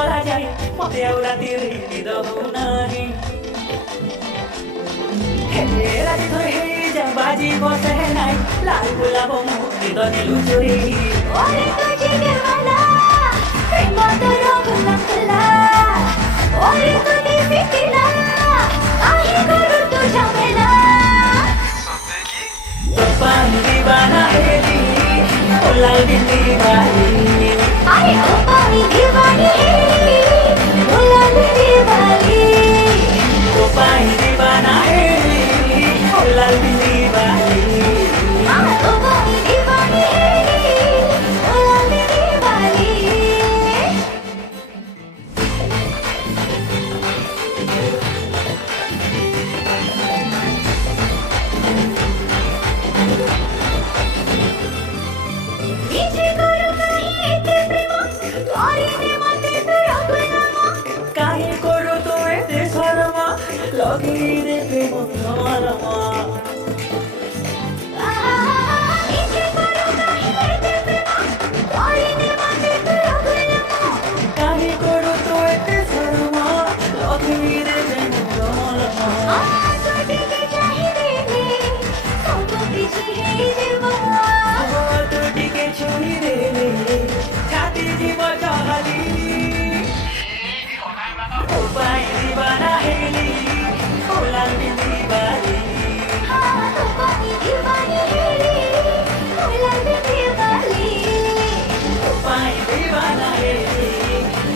କରାଯାଏ ମତେ ଆଉ ରାତିରେ ନିଦ ହଉନାହିଁ ରାତି ଥରେ ହେଇଯାଏ ବାଜି ବସେ ନାହିଁ ଲାଲ ଗୋଲାପ ମୋ ନିଦ ନେଲୁ ଚୋରି ओरे तुझी देवाला प्रेम तर गुलाम तुला ओरे तुझी पिटीला आहे करू तुझ्या मेला तो पानी दीवाना हेली ओ लाल बिंदी वाली आहे ओ पाणी दिवाणी गुलाम दिवाली तो पानी दीवाना हेली ओ लाल बिंदी वाली आहे ओ पाणी दिवाणी गुलाम दिवाली इथे करू काही ते प्रेम तोरीने मते तुझ्या गुलाम काहे करू तो एते शर्मा लगी रे प्रेम नरमा इथे करू काही ते प्रेम तोरीने मते तुझ्या गुलाम काहे करू तो एते शर्मा लगी रे प्रेम नरमा तुझे चाहिए तुझी है जीवा तू टिके छुई रे छाती जीव चाहली ओ पाई दीवाना हेली ओ लाल बिंदी वाली तो पानी दीवानी है गुलाम दिवाली ओ पाई दीवाना हेली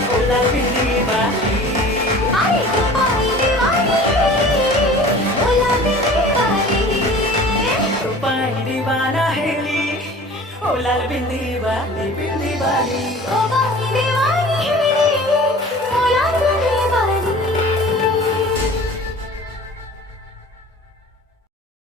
ओ लाल बिंदी वाली आई तो पानी दीवानी है गुलाम दिवाली ओ पाई दीवाना हेली ओ लाल बिंदी वाली ओ पानी